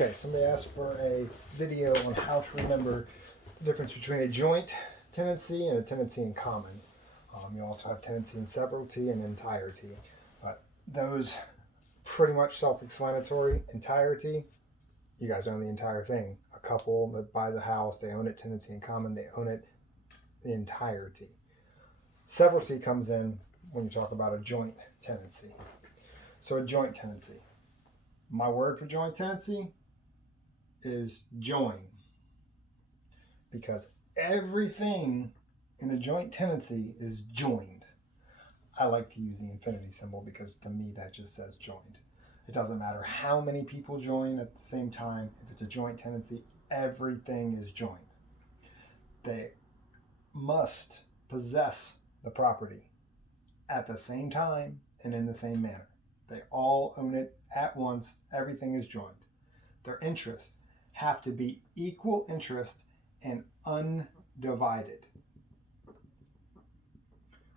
Okay, somebody asked for a video on how to remember the difference between a joint tenancy and a tenancy in common. You also have tenancy in severalty and entirety, but those pretty much self-explanatory. Entirety, you guys own the entire thing. A couple that buys a house, they own it. Tenancy in common, they own it the entirety. Severalty comes in when you talk about a joint tenancy. So a joint tenancy. My word for joint tenancy is join, because everything in a joint tenancy is joined. I like to use the infinity symbol because to me that just says joined. It doesn't matter how many people join at the same time. If it's a joint tenancy, everything is joined. They must possess the property at the same time and in the same manner. They all own it at once. Everything is joined. Their interests have to be equal interest and undivided.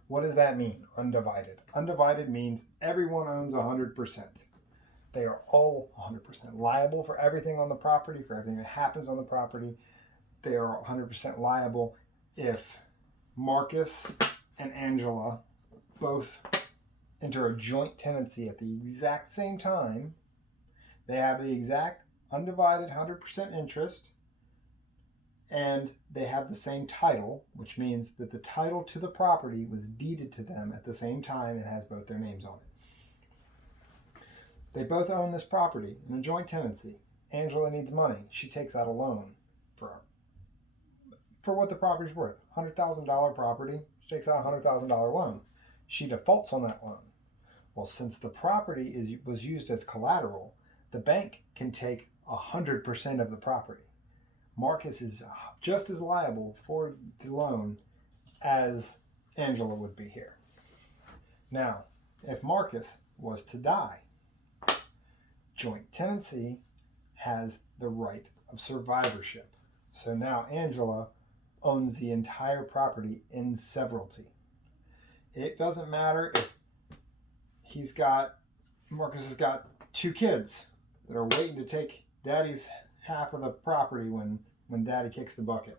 What does that mean, undivided? Undivided means everyone owns 100%. They are all 100% liable for everything on the property, for everything that happens on the property. They are 100% liable if Marcus and Angela both enter a joint tenancy at the exact same time. They have the exact undivided 100% interest, and they have the same title, which means that the title to the property was deeded to them at the same time and has both their names on it. They both own this property in a joint tenancy. Angela needs money. She takes out a loan for what the property's worth. $100,000 property. She takes out a $100,000 loan. She defaults on that loan. Well, since the property was used as collateral, the bank can take 100% of the property. Marcus is just as liable for the loan as Angela would be here. Now, if Marcus was to die, joint tenancy has the right of survivorship. So now Angela owns the entire property in severalty. It doesn't matter if Marcus has got 2 kids that are waiting to take daddy's half of the property when daddy kicks the bucket.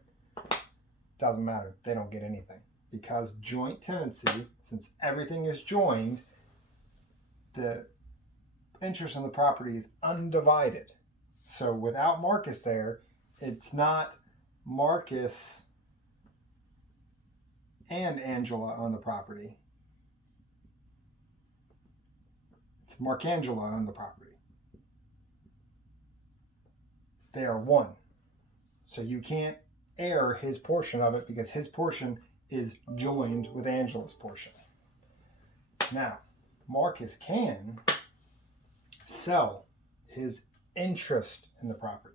Doesn't matter. They don't get anything. Because joint tenancy, since everything is joined, the interest in the property is undivided. So without Marcus there, it's not Marcus and Angela on the property. It's Marcangela on the property. They are one. So you can't heir his portion of it because his portion is joined with Angela's portion. Now, Marcus can sell his interest in the property.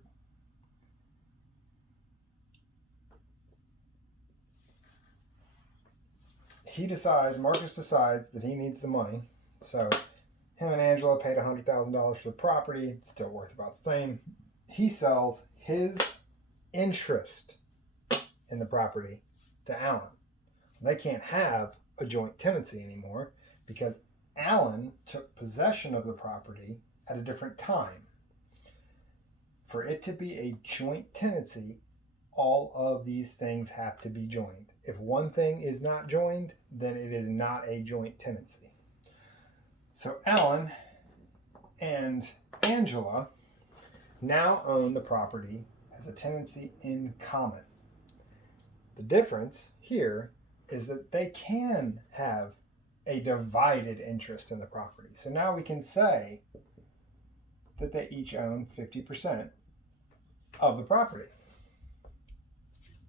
Marcus decides that he needs the money. So him and Angela paid $100,000 for the property. It's still worth about the same. He sells his interest in the property to Alan. They can't have a joint tenancy anymore because Alan took possession of the property at a different time. For it to be a joint tenancy, all of these things have to be joined. If one thing is not joined, then it is not a joint tenancy. So Alan and Angela now own the property as a tenancy in common. The difference here is that they can have a divided interest in the property. So now we can say that they each own 50% of the property.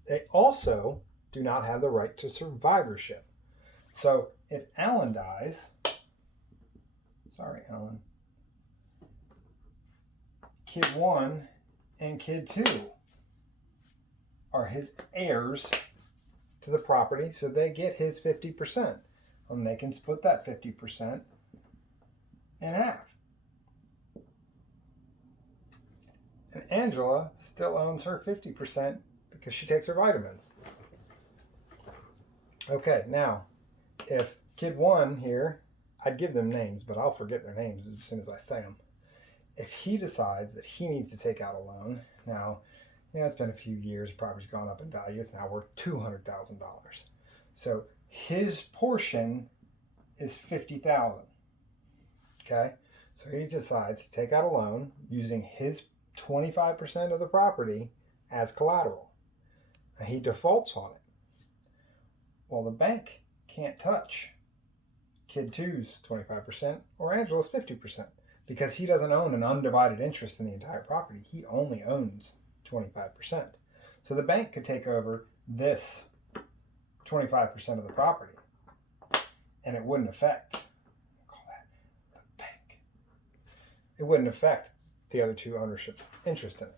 They also do not have the right to survivorship. So if Alan dies, sorry, Alan, Kid 1 and Kid 2 are his heirs to the property, so they get his 50%. And they can split that 50% in half. And Angela still owns her 50% because she takes her vitamins. Okay, now, if Kid 1 here, I'd give them names, but I'll forget their names as soon as I say them. If he decides that he needs to take out a loan, now, it's been a few years, the property's gone up in value, it's now worth $200,000. So his portion is $50,000. Okay? So he decides to take out a loan using his 25% of the property as collateral. And he defaults on it. Well, the bank can't touch Kid 2's 25% or Angela's 50% because he doesn't own an undivided interest in the entire property. He only owns 25%. So the bank could take over this 25% of the property and it wouldn't affect, call that the bank. It wouldn't affect the other two ownership's interest in it.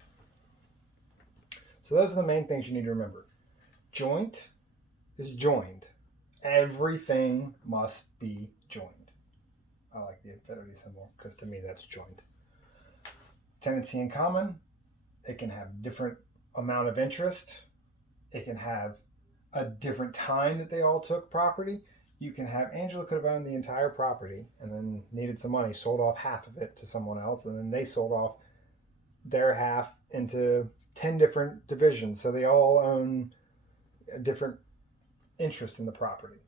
So those are the main things you need to remember. Joint is joined. Everything must be joined. I like the infinity symbol because to me that's joined. Tenancy in common, it can have different amount of interest. It can have a different time that they all took property. You can have, Angela could have owned the entire property and then needed some money, sold off half of it to someone else, and then they sold off their half into 10 different divisions. So they all own a different interest in the property.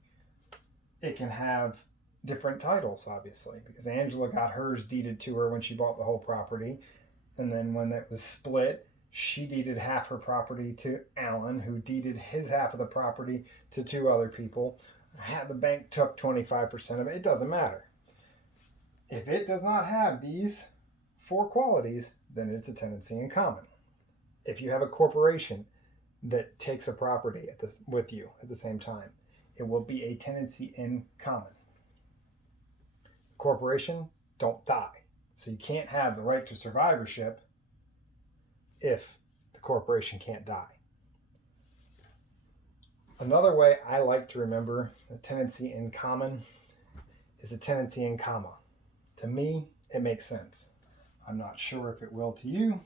It can have different titles, obviously, because Angela got hers deeded to her when she bought the whole property. And then when it was split, she deeded half her property to Alan, who deeded his half of the property to two other people. The bank took 25% of it. It doesn't matter. If it does not have these 4 qualities, then it's a tenancy in common. If you have a corporation that takes a property with you at the same time, it will be a tenancy in common. Corporation don't die. So you can't have the right to survivorship if the corporation can't die. Another way I like to remember a tenancy in common is a tenancy in comma. To me, it makes sense. I'm not sure if it will to you,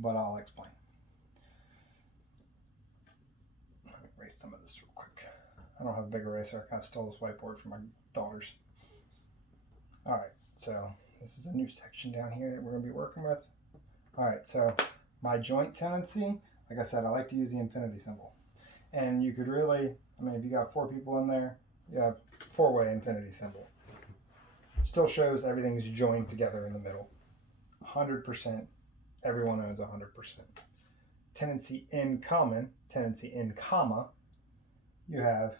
but I'll explain. Let me erase some of this real quick. I don't have a big eraser. I kind of stole this whiteboard from my daughters. All right, so this is a new section down here that we're going to be working with. All right, so my joint tenancy, like I said, I like to use the infinity symbol. And you could really, if you got 4 people in there, you have 4-way infinity symbol. Still shows everything's joined together in the middle. 100%, everyone owns 100%. Tenancy in common, tenancy in comma, you have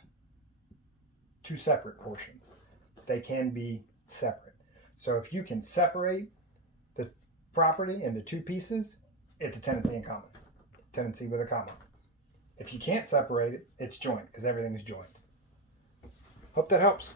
2 separate portions. They can be separate. So if you can separate the property into 2 pieces, it's a tenancy in common. Tenancy with a comma. If you can't separate it, it's joint because everything is joined. Hope that helps.